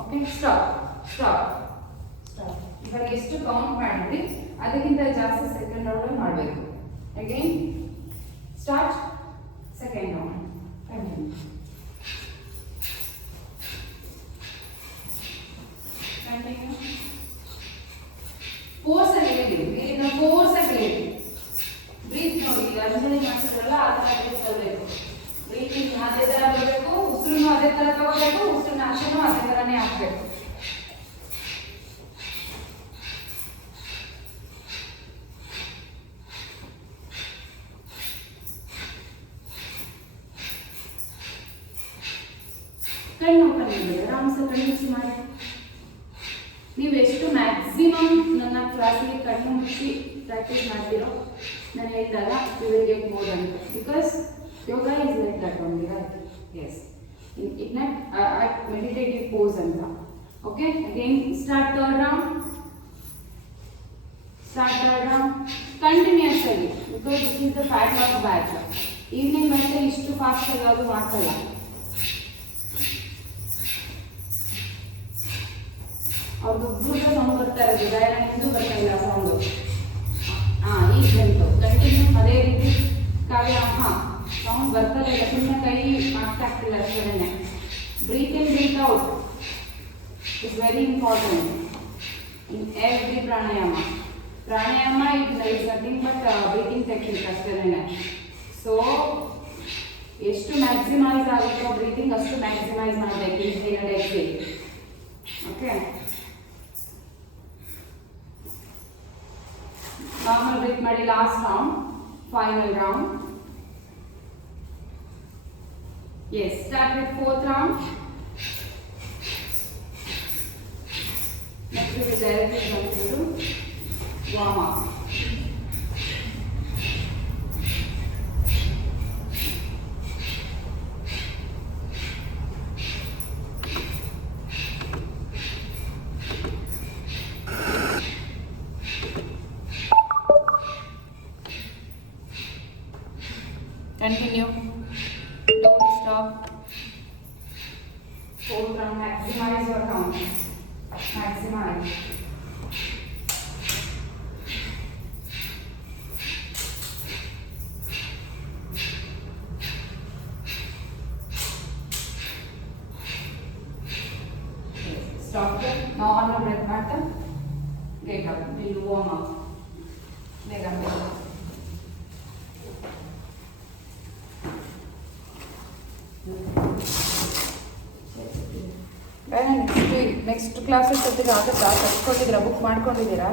Okay, stop stop stop. ಇವಾಗ ಎಷ್ಟು count ಮಾಡಿದ್ರಿ ಅದಕ್ಕಿಂತ ಜಾಸ್ತಿ ಸೆಕೆಂಡ್ ರೌಂಡ್ ಮಾಡಬೇಕು. Again start second round. Continue continue. Force ಆಗಿ ಹೇಳಿದ್ವಿ, ಇದನ್ನ ಫೋರ್ಸ್ ಆಗಿ ಹೇಳಿದ್ವಿ. ಬ್ರೀತ್ ನೋಡಿ, ಅಂಜಲಿ ಮಾಡ್ತಿದ್ರಲ್ಲ ಆ ಥರ ಬ್ರೀತ್ ಬರಬೇಕು. ಬ್ರೀತಿಂಗ್ ಅದೇ ಥರ ಬರಬೇಕು, ಉಸಿರನ್ನು ಅದೇ ಥರ ತಗೋಬೇಕು, ಉಸಿರಿನ ಅಕ್ಷನು ಅದೇ ಥರನೇ ಹಾಕಬೇಕು. ಕಣ್ಣು ಓಪನ್ ಮಾಡಿ ಆರಾಮ್ಸೆ ಕಣ್ಣು ಮುಚ್ಚಿ ಮಾಡಿ. ನೀವು ಎಷ್ಟು ಮ್ಯಾಕ್ಸಿಮಮ್ ನನ್ನ ಕ್ಲಾಸಿಗೆ ಕಣ್ಣು ಮುಚ್ಚಿ ಪ್ರಾಕ್ಟೀಸ್ ಮಾಡ್ತೀರೋ ನಾನು ಹೇಳಿದಾಗ ಯು ವಿಲ್ ಗೆಟ್ ಮೋರ್ ಅಂತ. Because yoga is like that only, right? Yes, it not meditative pose ಅಂತ. Okay, again start third round. Start third round continuous ಆಗಿ, because this is the fat loss batch. Evening ಮತ್ತೆ ಇಷ್ಟು fast ಆಗಿ ಅದು ಮಾಡ್ಸಲ್ಲ. ಅವ್ರದ್ದು ದೂರ sound ಬರ್ತಾ ಇರೋದು, ಡೈರೆಕ್ಟ್ ನಿಂದು ಬರ್ತಾ ಇಲ್ಲ ಸೌಂಡು. ಈಗ ಬಂತು. ಕಂಟಿನ್ಯೂ ಅದೇ ರೀತಿ. ಕಾವ್ಯ ಸೌಂಡ್ ಬರ್ತಲ್ಲ ಇಲ್ಲ, ಸುಮ್ಮನೆ ಕೈ ಮಾಡ್ತಾ ಆಗ್ತಿಲ್ಲ ಅಷ್ಟೇ. Breathe in breathe out is very important in every pranayama. Pranayama is nothing but breathing technique ಅಷ್ಟೇ. ಸೊ ಎಷ್ಟು ಮ್ಯಾಕ್ಸಿಮೈಸ್ ಆಗುತ್ತೋ ಬ್ರೀತಿಂಗ್ ಅಷ್ಟು ಮ್ಯಾಕ್ಸಿಮೈಸ್ ಮಾಡಬೇಕು. Inhale exhale. Okay, normal breath ಮಾಡಿ. Last round, final round. Yes, start with fourth round. Next will directly ಬಂದು warm up. Continue. Don't stop. Fourth round. Maximize your count. Maximize. Stop there. Now on your breath matter. Get up. We'll warm up. Leg up. Next classes ಜೊತೆಗೆ ಆಗುತ್ತಾ? ಕಟ್ಕೊಂಡಿದ್ದೀರಾ? Book ಮಾಡ್ಕೊಂಡಿದ್ದೀರಾ?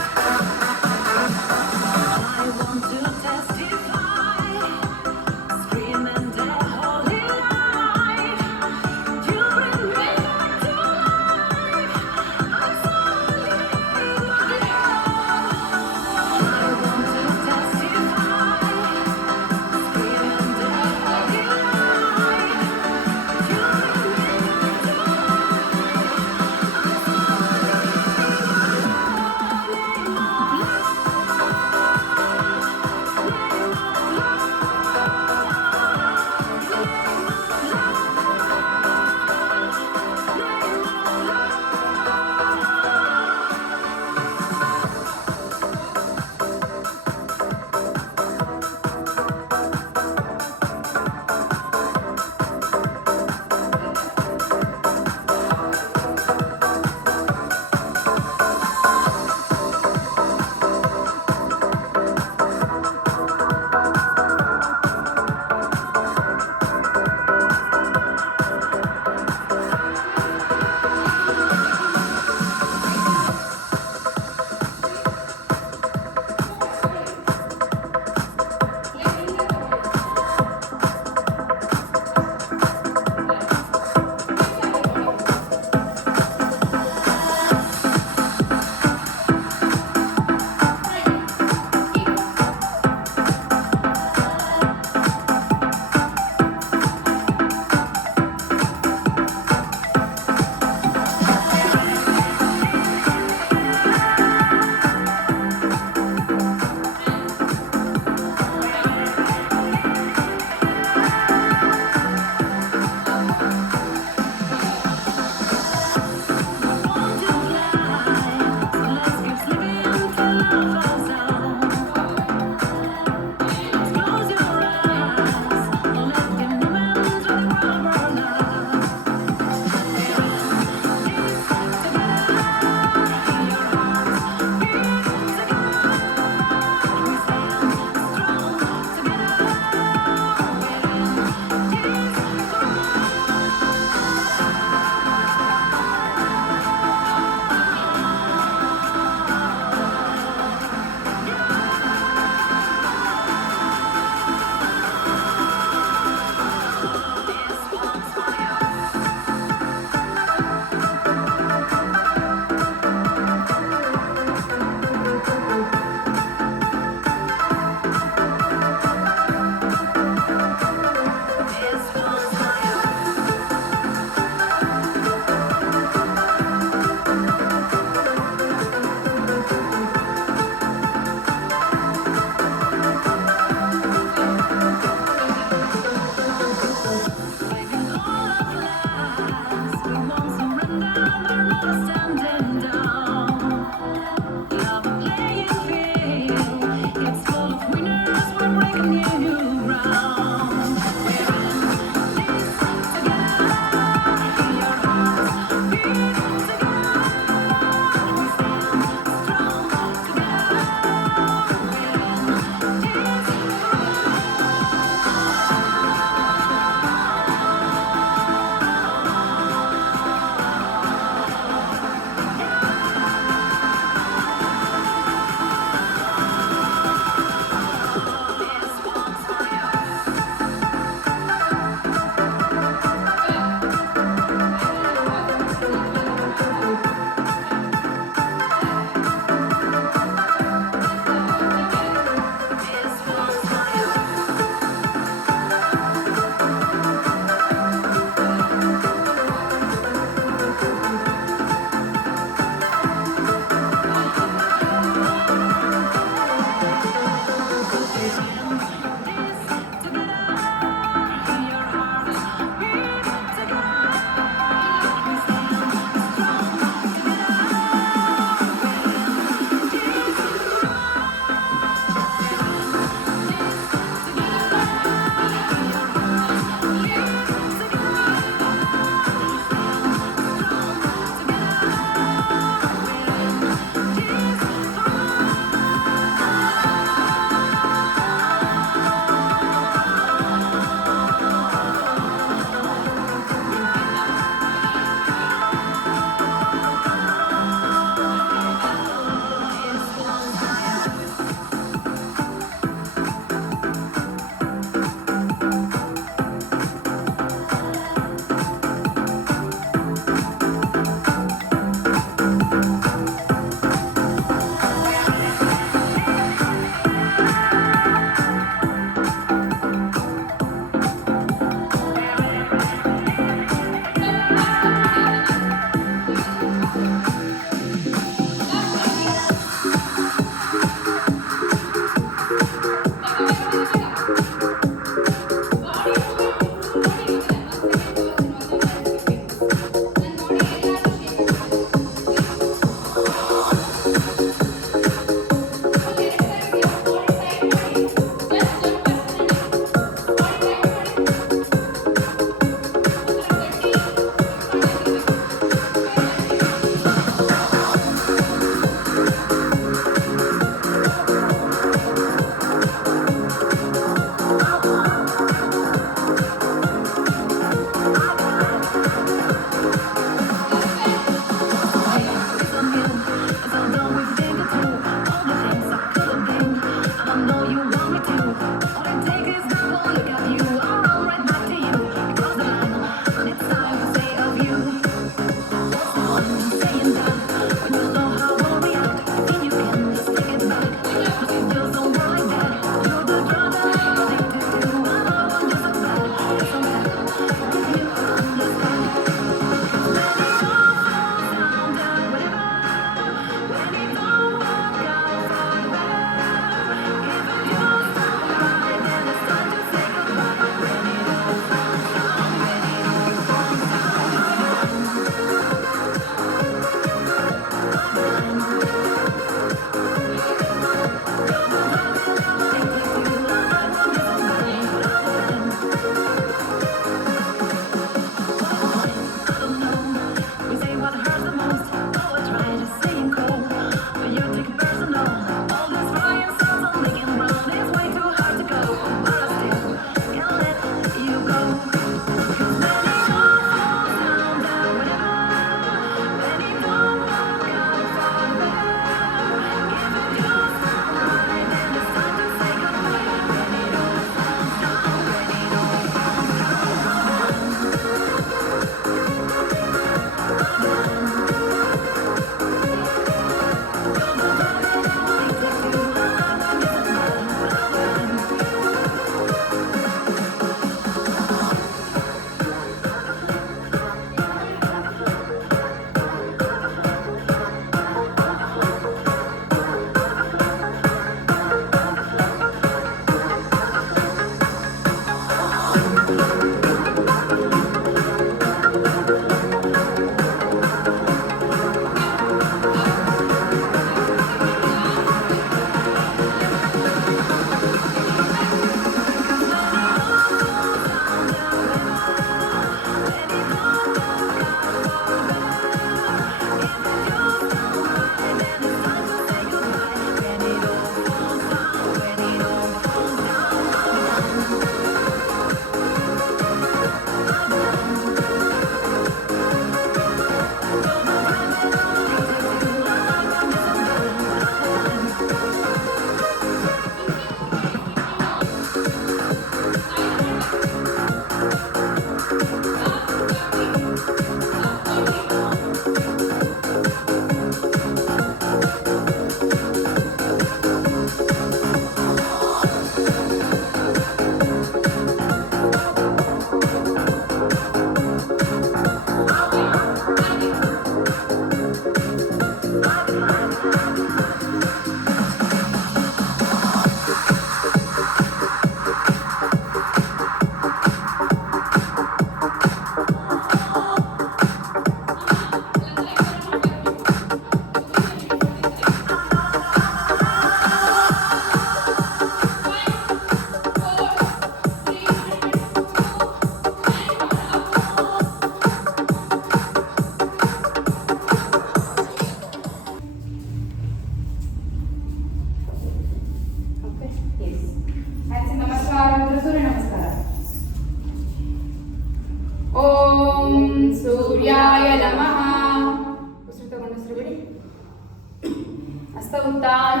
ಹಸ್ತ ಉತ್ತಾನ,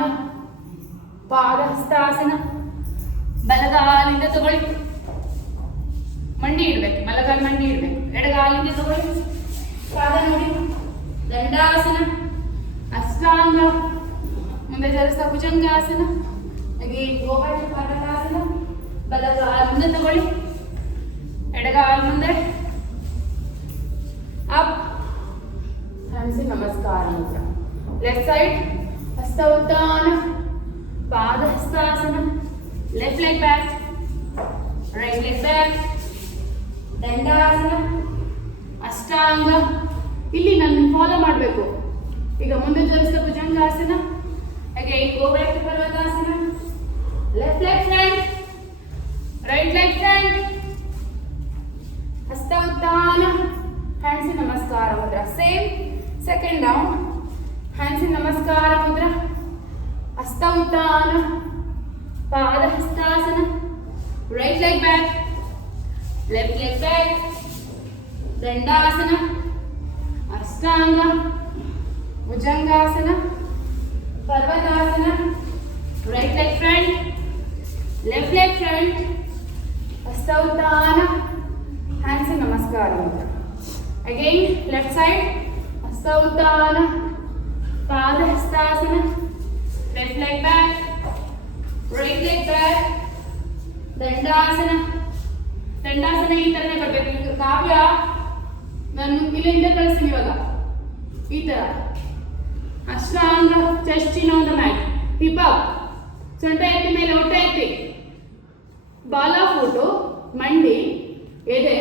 ಪಾದ ಹಸ್ತಾಸನ. ಬಲಗಾಲಿಂದ ತಗೊಳ್ಳಿ, ಮಂಡಿ ಇಡ್ಬೇಕು, ಬಲಗಾಲ ಮಂಡಿ ಇಡ್ಬೇಕು. ಎಡಗಾಲಿಂದ ತಗೊಳ್ಳಿ, ಪಾದ ನೋಡಿ, ದಂಡಾಸನ. ಅಷ್ಟಾಂಗ ಮುಂದೆ ಸರಸ bhujangasana. Again go back to parvatasana. ಬಲಗಾಲ ಮುಂದೆ ತಗೊಳ್ಳಿ, ಎಡಗಾಲ ಮುಂದೆ, up, hands in namaskara ಮುದ್ರ. Left side hasta uttana, pada hastasana. Left leg back, right leg back, dandasana. Ashtanga ಇಲ್ಲಿ ನಾನು ಫಾಲೋ ಮಾಡಬೇಕು. ಈಗ ಮುಂದೆ ತೋರಿಸಿದ bhujangasana. Again go back to parvatasana. Left leg front, right leg front. Hasta uttana, hands in namaskara mudra. Same second down, hands in namaskara mudra. Hasta uttana, pada hastasana. Right leg back, left leg back, dandasana. Ashtanga, bhujangasana, parvatasana. Right leg front, left leg front. Hasta uttana, hands in namaskara ಮುದ್ರ. Again left side hasta uttana, pada hastasana. Left leg back, right leg back, dandasana. Dandasana ಈ ತರನೇ ಬರಬೇಕು. ಈಗ ಕಾವ್ಯ ನಾನು ಇಲ್ಲಿಂದ ಕಳಿಸ್ತೀನಿ ಇವಾಗ ಈ ತರ. Ashtanga, chest in on the mat, hip up, ಸೊಂಟ ಎತ್ತಿ ಮೇಲೆ ಹೊಟ್ಟೆ ಎತ್ತಿ, ಬಾಲ ಫೂಟು, ಮಂಡಿ, ಎದೆ,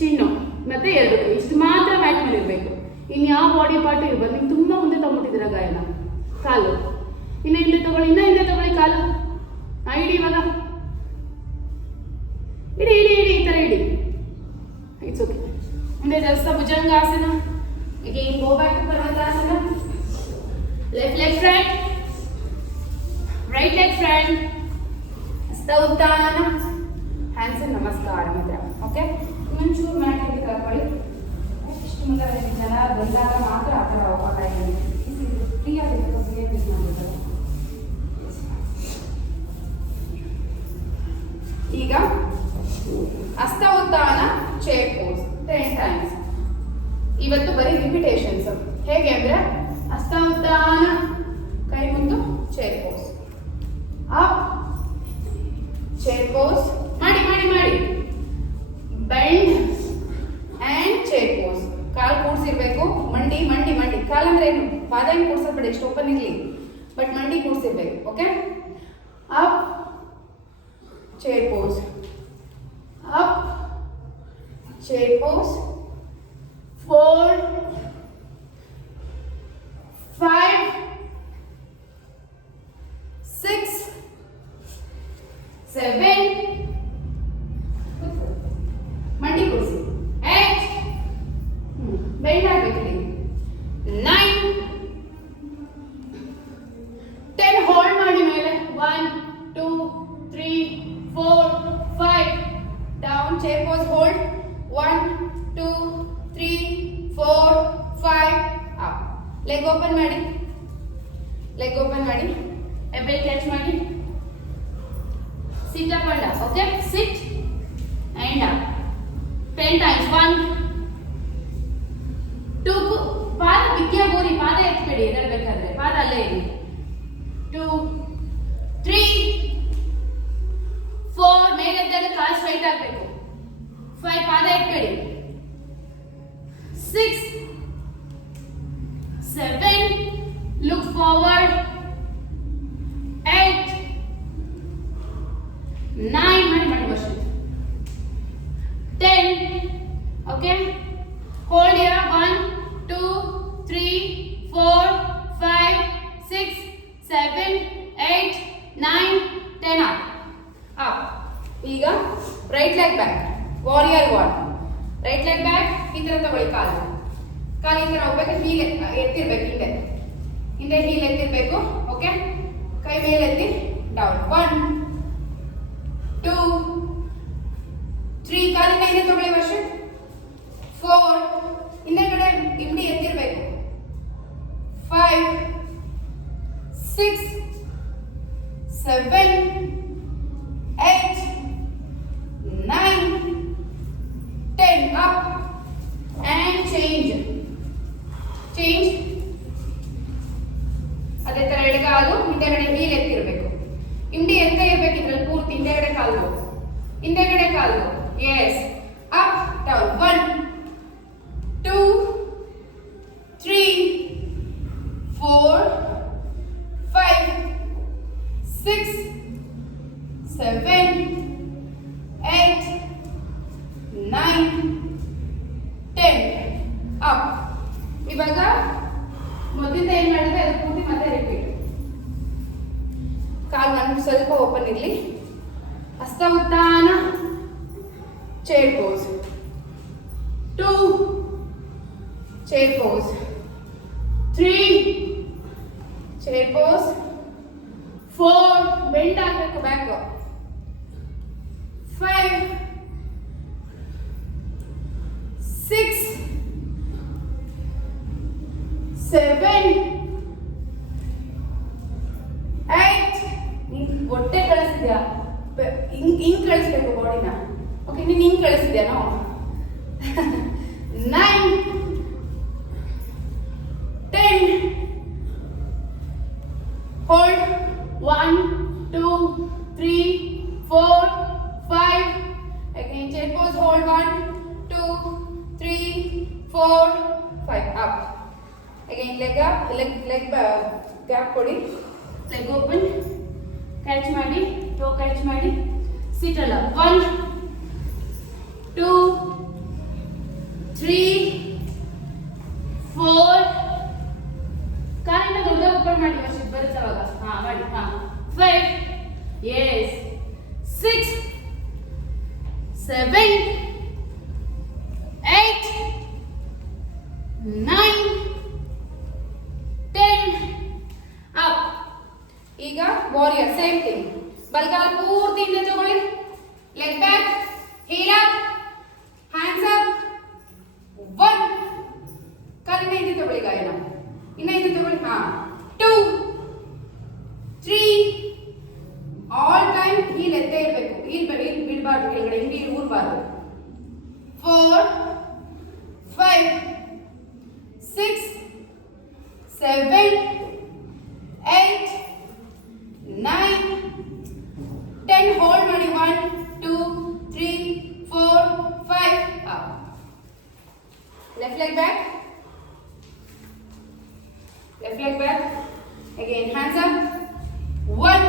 ಚಿನ್ನು ಮತ್ತೆ ಎರಡು ಕೈ, ಇಷ್ಟು ಮಾತ್ರ ಮ್ಯಾಟ್ ಮೇಲೆ ಇರಬೇಕು. ಇನ್ನು ಯಾವ ಬಾಡಿ ಪಾರ್ಟ್ ಇರ್ಬೋದು. ನೀವು ತುಂಬ ಮುಂದೆ ತಗೊಂಡಿದ್ದೀರ ಗಾಯನ. ಕಾಲು ಇನ್ನು ಹಿಂದೆ ತಗೊಳ್ಳಿ, ಇನ್ನೂ ಹಿಂದೆ ತಗೊಳ್ಳಿ ಕಾಲು. ಇಡಿ ಇವಾಗ, ಇಡಿ ಇಡಿ ಇಡಿ, ಈ ಥರ ಇಡಿ. It's okay. ಮುಂದೆ ಜಸ್ತ bhujangasana. Again go back to parvatasana. Left leg front, right leg front. Hasta uttana, hands in namaskara ಮುದ್ರ. Okay, ಇನ್ನೊಂಚೂರು mat ಹಾಕಿ ಕರ್ಕೊಳ್ಳಿ. ಇಷ್ಟು ಮುಂದೆ ಜನ ಬಂದಾಗ ಮಾತ್ರ ಆ ಥರ ಅವಕಾಶ ಇದೆ. ಫ್ರೀ ಆಗಿರುತ್ತೆ, ಮಾಡಿರ್ತಾರೆ. ಈಗ ಹಸ್ತ ಉತ್ತಾನ ಚೇರ್ ಪೋಸ್ 10 times. ಇವತ್ತು ಬರೀ ರಿಪಿಟೇಷನ್ಸ್. ಹೇಗೆ ಅಂದ್ರೆ ಹಸ್ತ ಉತ್ತಾನ, ಕೈ ಮುಂದು, chair pose, up, chair pose, ಮಾಡಿ ಮಾಡಿ ಮಾಡಿ, ಬೆಂಡ್ ಅಂಡ್ ಚೇರ್ ಪೋಸ್. ಕಾಲು ಕೂಡ್ಸಿರ್ಬೇಕು, ಮಂಡಿ ಮಂಡಿ ಮಂಡಿ. ಕಾಲಂದ್ರೆ ಏನು, ಪಾದ ಏನು ಕೂಡ್ಸಲ್ಬೇಡಿ, ಎಷ್ಟು ಓಪನ್ ಇರಲಿ, ಬಟ್ ಮಂಡಿ ಕೂಡ್ಸಿರ್ಬೇಕು. Okay, up, chair pose, up, chair pose. 4, 5, 6, 7, ಮಂಡಿ ಕೂಡಿಸಿ, 8, ಬೆಂಡ್ ಆಗಬೇಕಿಲ್ಲಿ, 9, 10. ಹೋಲ್ಡ್ ಮಾಡಿ ಮೇಲೆ. 1, 2, 3, 4, 5. Down, chair pose, hold. 1, 2, 3, 4, 5. Up. Leg open ಮಾಡಿ, ಲೆಗ್ ಓಪನ್ ಮಾಡಿ, ಎಬೆಲ್ ಕ್ಯಾಚ್ ಮಾಡಿ. Sit up and up. Okay, sit and up 10 times. 1, 2, ಪಾದ ಬಿಗಿಯ ಗೋರಿ, ಪಾದ ಎತ್ಬೇಡಿ ಎದಳ್ಬೇಕಾದ್ರೆ, ಪಾದ ಅಲ್ಲೇ ಇರಿ. 2, 3, 4, ಮೇಲೆದ್ದಾಗ ಕಾಲು ಸ್ಟ್ರೈಟ್ ಆಗಬೇಕು. 5, ಪಾದ ಎತ್ಬೇಡಿ. 6, 7, look forward. 8, 9, ಮಾಡಿ ವರ್ಷ. 10. Okay, hold here. 1, 2, 3, 4, 5, 6, 7, 8, 9, 10. up. ಈಗ right leg back, warrior 1. Right leg back, ಈ ತರ ತಗೊಳ್ಳಿ. ಕಾಲು ಈ ತರ ಹೋಗ್ಬೇಕು, ಹೀಲ್ ಎತ್ತಿರ್ಬೇಕು, ಹಿಂದೆ ಹೀಲ್ ಎತ್ತಿರ್ಬೇಕು. ಓಕೆ, ಕೈ ಮೇಲೆ ಎತ್ತಿ, ಡೌನ್. 1, 2, 3, ಕಾಲಿನ ಹಿಂದೆ ತಗೊಳ್ಳಿ ವರ್ಷ. 4, ಹಿಂದೆ ಕಡೆ ಇಮ್ಡಿ ಎತ್ತಿರ್ಬೇಕು. 5, ಸ್ವಲ್ಪ ಓಪನ್ ಇರಲಿ. Hasta utthana, chair pose. 2 chair pose. 3 chair pose. 4 bend ಆಗಬೇಕು ಬ್ಯಾಕ್. 5 6 7 8 ಹೊಟ್ಟೆ ಕಳಿಸಿದ್ಯಾ, ಹಿಂಗ್ ಕಳಿಸ್ಬೇಕು ಬಾಡಿನ. ಓಕೆ, ನೀನು ಹಿಂಗ್ ಕಳಿಸಿದ್ಯಾನೋ. 9 10 hold. 1 2 3 4 5 again chair pose. Hold 1 2 3 4 5 up. Again leg up, leg gap ಕೊಡಿ. leg open, catch ಮಾಡಿ, toe catch ಮಾಡಿ, sit all up. 1 2 3 4 ಕಾಲಿನ ದೊಡ್ಡ ಓಪನ್ ಮಾಡಿ, ವರ್ಷ ಬರುತ್ತೆ ಅವಾಗ. ಹಾ ಮಾಡಿ. ಹಾ 5 yes 6 7 8 9 10 up. ಈಗ ವಾರಿಯರ್ ಸೇಮ್ ಥಿಂಗ್. ಬಲಗಾಲ ಪೂರ್ತಿ ಹಿಂದೆ ತಗೊಳ್ಳಿ. Leg back, heel up, hands up. 1 ಕಾಲಿನ ಹಿಂದೆ ತಗೊಳ್ಳಿ, ಗಾಯನ ಇನ್ನ ಹಿಂದೆ ತಗೊಳ್ಳಿ. ಹಾ 2 3 ಆಲ್ ಟೈಮ್ ಹೀಲ್ ಎತ್ತೇ ಇರಬೇಕು. ಹೀಲ್ ಬಿಡಬಾರ್ದು, ಕೆಳಗಡೆ ಹಿಂಡಿ ಊರಬಾರ್ದು. 4 5 6 7 8 9 10 ಹೋಲ್ಡ್ ಮಾಡಿ. 1 2 3 4 5 up. Left leg back, left leg back. Again hands up. 1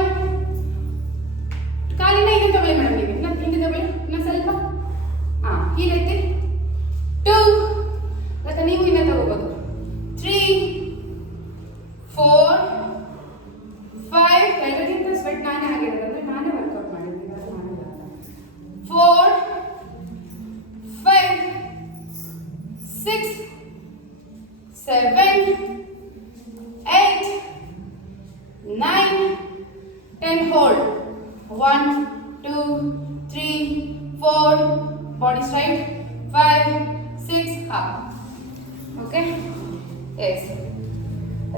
ಕಾಲಿನ ಹಿಂದೆ ತಗೊಳ್ಳಿ ಮೇಡಮ್, ನೀವು ಹಿಂದೆ ತಗೊಳ್ಳಿ ಇನ್ನ ಸ್ವಲ್ಪ. ಹಾ ಹೀಲ್ ಎತ್ತಿ. 2 ಮತ್ತೆ ನೀವು ಹಿಂದೆ ತಗೋಬಹುದು. 3 4 5 ಎಲ್ಲರಿಗಿಂತ ಸ್ವೆಟ್ ನಾನೇ ಆಗಿರೋದು, ಅಂದ್ರೆ ನಾನೇ ವರ್ಕೌಟ್ ಮಾಡಿದ್ದೀನಿ, ಅದು ಮಾಡಿಲ್ಲ. 4 5 6 7 8 9 10 hold. 1 2 3 4 body straight. 5 6 up. Okay, yes,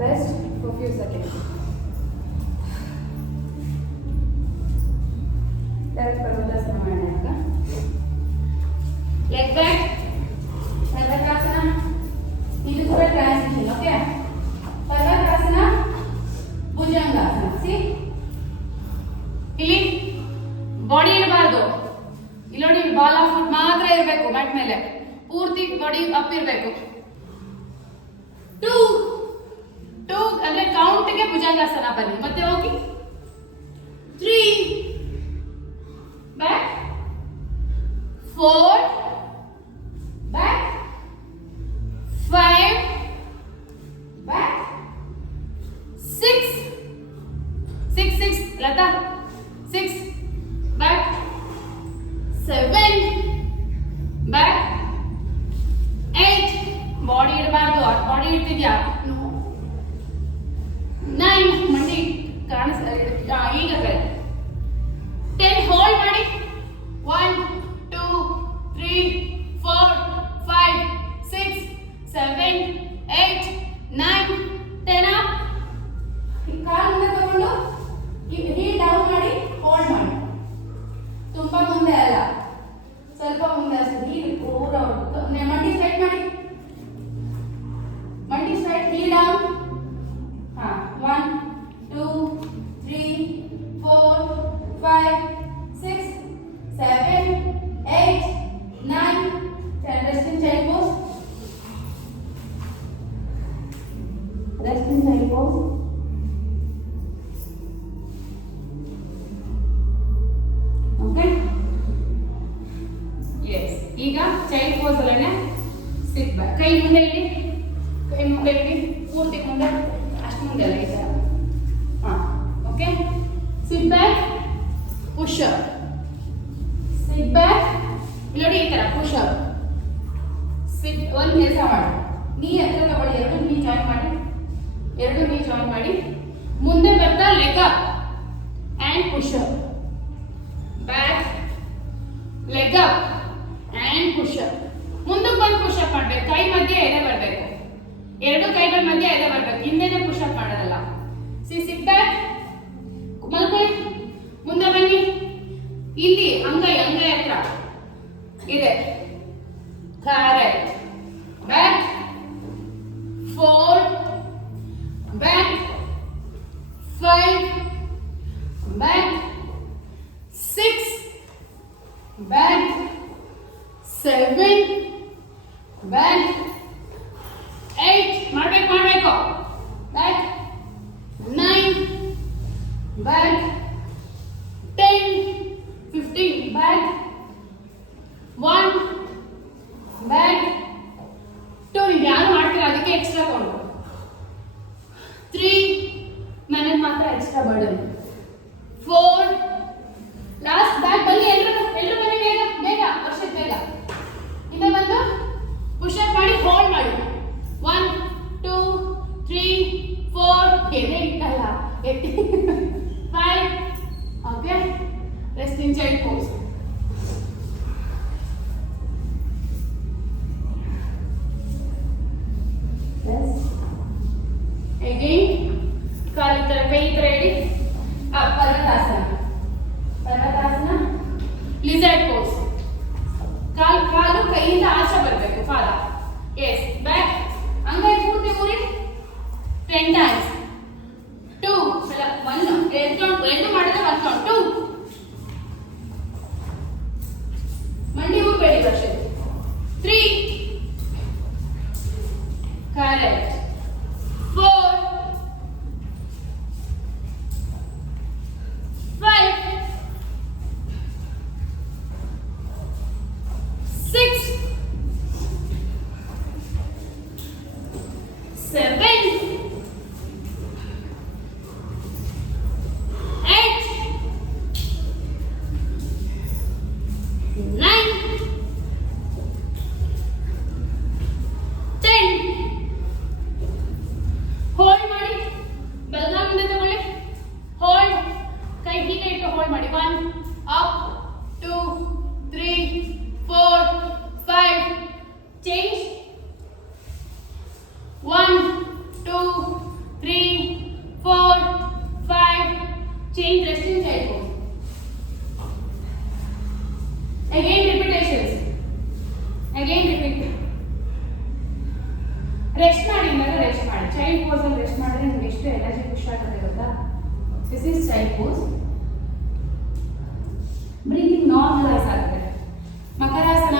rest for few seconds. direct Parvatasana ಮಾಡೋಣ. leg back, Parvatasana. ಇದು ಕೂಡ transition. Okay, Parvatasana, bhujangasana. C ಇಲ್ಲಿ ಬಾಡಿ ಇರಬಾರ್ದು, ಇಲ್ಲಿ ನೋಡಿ ಬಾಲ್ ಆಫ್ ಫುಟ್ ಮಾತ್ರ ಇರಬೇಕು ಮ್ಯಾಟ್ ಮೇಲೆ, ಪೂರ್ತಿ ಬಾಡಿ ಅಪ್ ಇರಬೇಕು. 2 ಅಂದ್ರೆ ಕೌಂಟ್ಗೆ ಭುಜಂಗಾಸನ ಬನ್ನಿ. ಮತ್ತೆ ಹೋಗಿ 3 back, 4 back, 5 back, 6 Latha 6 back, 7 back, 8 body ಇರಬಾರ್ದು, ಬಾಡಿ ಇರ್ತಿದ್ಯಾ 9 ಮಂಡಿ ಕಾಣಿಸ್ ಈಗ ಕರೆ 10 ಹೋಲ್ಡ್ ಮಾಡಿ. 1 2 3 4 5 6 7 8 9 10 ಅಪ್. ಈ ಕಾಲ್ ಮುಂದೆ ತಗೊಂಡು ಹೀಲ್ ಡೌನ್ ಮಾಡಿ, ಹೋಲ್ಡ್ ಮಾಡಿ. ತುಂಬಾ ಮುಂದೆ ಅಲ್ಲ, ಸ್ವಲ್ಪ ಮುಂದೆ ಅಷ್ಟೇ. ಹೀಲ್ ಪೂರ ಮಂಡಿ ಸ್ಟ್ರೈಟ್ ಮಾಡಿ, ಮಂಡಿ straight, heal down. 1 2 3 4 5 6 7 8 9 10. Rest in child pose. Rest in child pose. Okay. Yes. ಈಗ child pose ಅಲ್ಲೇ sit back. ಕೈ ಮುಂದೆ ಇಡಿ, ಕೈ ಮುಂದೆ ಇಡಿ, ಪೂರ್ತಿ ಮುಂದೆ, ಅಷ್ಟು ಮುಂದೆ ಅಲ್ಲ ಈ ತರ. Okay, sit back. ಒಂದು ಕೆಲಸ ಮಾಡಿ, ನೀ ಹತ್ರ ತಗೊಳ್ಳಿ, ಎರಡು ನೀ ಜಾಯಿನ್ ಮಾಡಿ, ಮುಂದೆ ಬರ್ತಾ leg up and push up, back leg up and push up. ಮುಂದಕ್ಕೆ ಬಂದು ಪುಷ್ ಅಪ್ ಮಾಡಬೇಕು, ಕೈ ಮಧ್ಯೆ ಎದೆ ಬರಬೇಕು, ಎರಡು ಕೈಗಳ ಮಧ್ಯೆ ಎದೆ ಬರಬೇಕು, ಹಿಂದೆನೆ ಪುಷ್ ಅಪ್ ಮಾಡೋದಲ್ಲ. ಸಿಟ್ ಬ್ಯಾಕ್, ಮಲ್ಕೊಳ್ಳಿ, ಮುಂದೆ ಬನ್ನಿ, ಇಲ್ಲಿ ಅಂಗೈ ಹತ್ರ ಇದೆ, correct, back 4 back 5 back 6 back 7 back 8 ಮಾಡಬೇಕು ಬ್ಯಾಕ್ 9 ಬ್ಯಾಕ್ 10 15 ಬ್ಯಾಕ್ 1 ಬ್ಯಾಕ್ 2. ಇದು ಯಾರು ಮಾಡ್ತೀರಾ ಅದಕ್ಕೆ ಎಕ್ಸ್ಟ್ರಾ ಕೌಂಟ್. 3 ನನಗೆ ಮಾತ್ರ ಎಕ್ಸ್ಟ್ರಾ ಬರ್ಡನ್. 4 ಲಾಸ್ಟ್ ಬ್ಯಾಕ್ ಬನ್ನಿ, ಎಲ್ಲರೂ ಬನ್ನಿ, ಬೇಗ ವರ್ಷಕ್ಕೆ ಬೇಗ. ಹಿಂದೆ ಬಂದು ಪುಷ್ ಅಪ್ ಮಾಡಿ, ಹೋಲ್ಡ್ ಮಾಡಿ. 1 2 3 4 ಎದೆ ಇಟ್ಟಲ್ಲ, 5 okay. Rest in child pose. Again, ಕಾಲು ತರ ಕೈ ತರ ಇಡಿ. ಪರ್ವತಾಸನ, ಲಿಜರ್ಡ್ ಪೋಸ್. ಕಾಲು ಕೈಯಿಂದ ಆಚೆ ಬರಬೇಕು, ಪಾದ. ಎಸ್, ಬ್ಯಾಕ್ ಅಂಗೈ ಪೂರ್ತಿ ಮುರಿ 10 ಟೈಮ್ಸ್. 2 1 2 ಮಾಡಿದ್ರೆ 1 ಕೌಂಟ್. 2 ಮಂಡಿ ಹೋಗಬೇಡಿ ವರ್ಷ. 3 ಕರೆಕ್ಟ್. 4 5 6 7 8 9 10. ಹೋಲ್ಡ್ ಮಾಡಿ, ಬಲಗಾಲಿಂದ ತಗೊಳ್ಳಿ, ಹೋಲ್ಡ್, ಕೈ ಹೀಗೆ ಇಟ್ಟು ಹೋಲ್ಡ್ ಮಾಡಿ. 1 up 2 3 4 5 change. 1 2 3 4 5 change. Rest in child pose. Again repetitions, again repeat. Rest ಮಾಡಿ, ರೆಸ್ಟ್ ಮಾಡಿ. ಚೈಲ್ಡ್ ಪೋಸ್ ಅಲ್ಲಿ ರೆಸ್ಟ್ ಮಾಡಿದ್ರೆ ನಿಮ್ಗೆ ಎಷ್ಟು ಎನರ್ಜಿ ಪುಷ್ ಆಗುತ್ತೆ ಗೊತ್ತಾ? This is child pose. Breathing normalise ಆಗುತ್ತೆ. ಮಕರಾಸನ,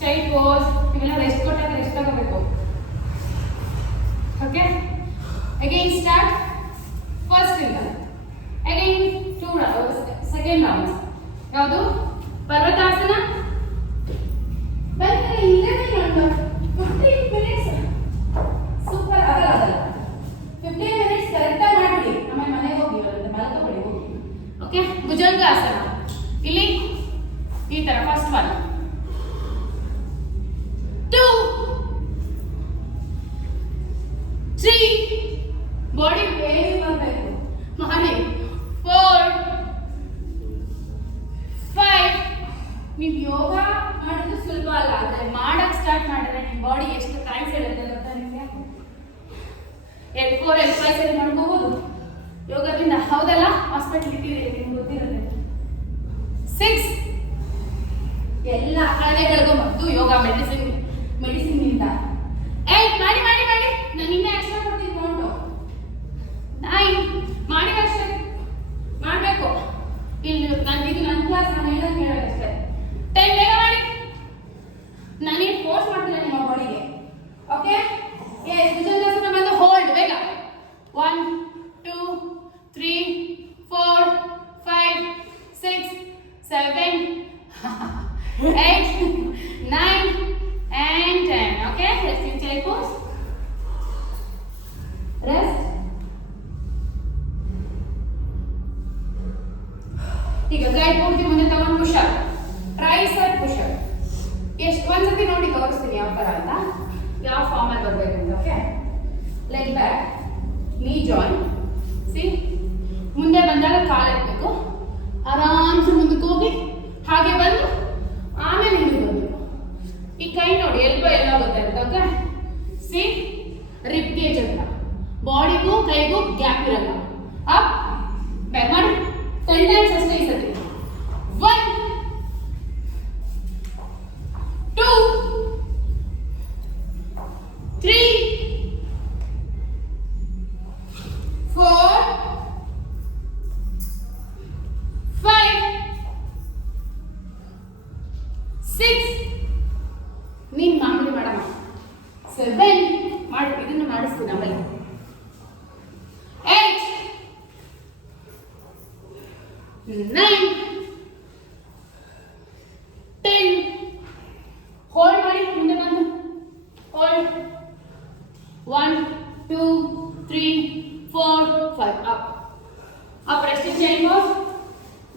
ಚೈಲ್ಡ್ ಪೋಸ್ ಇವೆಲ್ಲ ರೆಸ್ಟ್ ಕೊಟ್ಟಾಗ ರೆಸ್ಟ್ ತಗೋಬೇಕು. Okay, again start. ಫಸ್ಟ್ ಇಂದ ಅಗೈನ್ 2 ರೌಂಡ್ಸ್. ಯಾವುದು? ಪರ್ವತಾಸನ. ಬನ್ನಿ, ಇಲ್ಲೇ 15 ಮಿನಿಟ್ಸ್. ಸೂಪರ್ ಆಗಲ್ಲ, 15 ಮಿನಿಟ್ಸ್ ಕರೆಕ್ಟಾಗಿ ಮಾಡಿಬಿಡಿ. ಆಮೇಲೆ ಮನೆಗೆ ಹೋಗಿ ಮಲ್ಕೋಬೇಡಿ, ಹೋಗಿ. ಓಕೆ, ಭುಜಂಗಾಸನ. ಇಲ್ಲಿ ಈ ತರ ಫಸ್ಟ್ 1 2 3 ಬಾಡಿ ಬೇಗ ಬರಬೇಕು ಮಾಡಿ. 4 5. ನೀವು ಯೋಗ ಮಾಡೋದು ಸುಲಭ ಅಲ್ಲ, ಆದರೆ ಮಾಡಕ್ ಸ್ಟಾರ್ಟ್ ಮಾಡಿದ್ರೆ ನಿಮ್ಮ ಬಾಡಿ ಎಷ್ಟು ಕಾಯಿಸಿರುತ್ತೆ ಗೊತ್ತಾ ನಿಮಗೆ? 4 ಎಕ್ಸರ್ಸೈಸ್ ಮಾಡ್ಕೋಬಹುದು ಯೋಗದಿಂದ, ಹೌದಲ್ಲ? ಹಾಸ್ಪಿಟಲ್ ಇಟ್ಟಿದ್ದೀರಿ, ನಿಮ್ಗೆ ಗೊತ್ತಿರುತ್ತೆ. 6 ಎಲ್ಲ ಕಳೆಗಳಿಗೂ ಮತ್ತು ಯೋಗ ಮೆಡಿಸಿನ್ ಇಂದ. 8 ಮಾಡಿ ನಾನು ಇನ್ನೂ ಎಕ್ಸ್ಟ್ರಾ ಕೊಡ್ತೀನಿ ಕೌಂಟು. 9 ಮಾಡಿ ಅಷ್ಟೇ ಮಾಡಬೇಕು. ಇಲ್ಲಿ ಇದು ನನ್ನ ಕ್ಲಾಸ್, ನಾನು ಹೇಳೋದು ಕೇಳಬೇಕಷ್ಟೇ. 10 ಬೇಗ ಮಾಡಿ. ನಾನೇನು ಫೋರ್ಸ್ ಮಾಡ್ತಿಲ್ಲ ನಿಮ್ಮ ಬಾಡಿಗೆ. Okay, S. ಭುಜಂಗಾಸನ ಬಂದು ಹೋಲ್ಡ್ ಬೇಗ. 1 2 3 4 5 6 7 8 9 and 10. ಯಾವ ಫಾರ್ಮಲ್ಲಿ ಬರಬೇಕು ಅಂತ. ಓಕೆ, ಲೆಗ್ ಬ್ಯಾಕ್, ನೀ ಜಾಯಿನ್. ಸಿ, ಮುಂದೆ ಬಂದಾಗ ಕಾಲು ಎತ್ತಬೇಕು, ಆರಾಮ್ಸೆ ಮುಂದಕ್ಕೆ ಹೋಗಿ ಹಾಗೆ ಬಂದು ಆಮೇಲೆ ಹಿಂದೆ ಬರಬೇಕು. ಈ ಕೈ ನೋಡಿ ಎಲ್ಬೋ ಎಲ್ಲೋಗುತ್ತೆ ಅಂತ. ಓಕೆ, ಸಿ, ರಿಪ್ ಗೇಜ್ ಅಂತ, ಬಾಡಿಗೂ ಕೈಗೂ ಗ್ಯಾಪ್ ಇರಲ್ಲ. ಅಪ್ ಬ್ಯಾಕ್ ಮಾಡಿ 10 ಟೈಮ್ಸ್ ಅಷ್ಟೇ ಈ ಸತಿ. 1 2 3 4 5 6 ನೀನ್ ಮಾಮೂಲಿ ಮಾಡಮ್ಮ. 7 ಮಾಡಿ, ಇದನ್ನು ಮಾಡಿಸ್ತೀನಿ ಆಮೇಲೆ. 8 9 10 ಹೋಲ್ಡ್ ಮಾಡಿ, ಮುಂದೆ ಬಂದು hold. 1 2 3 4 5 up up. Resting chain pose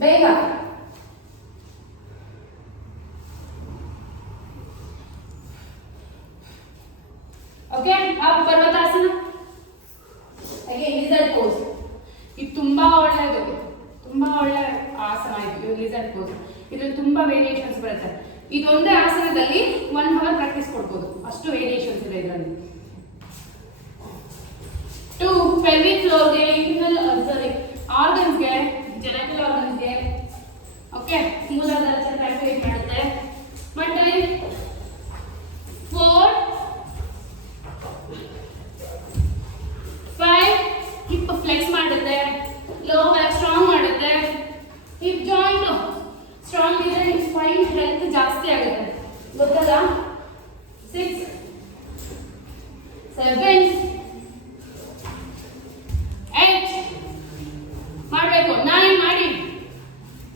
ಬೇಗ. Okay, up parvatasana. Again lizard pose. ಇದು ತುಂಬಾ ಒಳ್ಳೆಯದು, ತುಂಬಾ ಒಳ್ಳೆ ಆಸನ ಇದು ಲಿಜರ್ಡ್ ಪೋಸ್. ಇದ್ರಲ್ಲಿ ತುಂಬಾ ವೇರಿಯೇಷನ್ಸ್ ಬರುತ್ತೆ. ಇದೊಂದೇ ಆಸನದಲ್ಲಿ 1 hour ಪ್ರಾಕ್ಟೀಸ್ ಕೊಡ್ಬೋದು, ಅಷ್ಟು ವೇರಿಯೇಷನ್ಸ್ ಇದೆ ಇದರಲ್ಲಿ. 2 ಪೆಲ್ವಿಕ್ ಫ್ಲೋರ್ಗೆ, ಇಂಟರ್ನಲ್ ಆರ್ಗನ್ಸ್ಗೆ, ಜೆನೆಟಲ್ ಆರ್ಗನ್ಸ್ಗೆ. ಓಕೆ, ಮೂಲಾಧಾರ ಆಕ್ಟಿವೇಟ್ ಮಾಡುತ್ತೆ. ಮತ್ತೆ 4 5 ಹಿಪ್ ಫ್ಲೆಕ್ಸ್ ಮಾಡುತ್ತೆ, ಲೋ ಬ್ಯಾಕ್ ಸ್ಟ್ರಾಂಗ್ ಮಾಡುತ್ತೆ. ಹಿಪ್ ಜಾಯಿಂಟ್ ಸ್ಟ್ರಾಂಗ್ ಇದ್ರೆ ನಿಮ್ಮ ಸ್ಪೈನ್ ಹೆಲ್ತ್ ಜಾಸ್ತಿ ಆಗುತ್ತೆ, ಗೊತ್ತಲ್ಲ. 6 7 8 ಮಾಡಬೇಕು. 9 ಮಾಡಿ.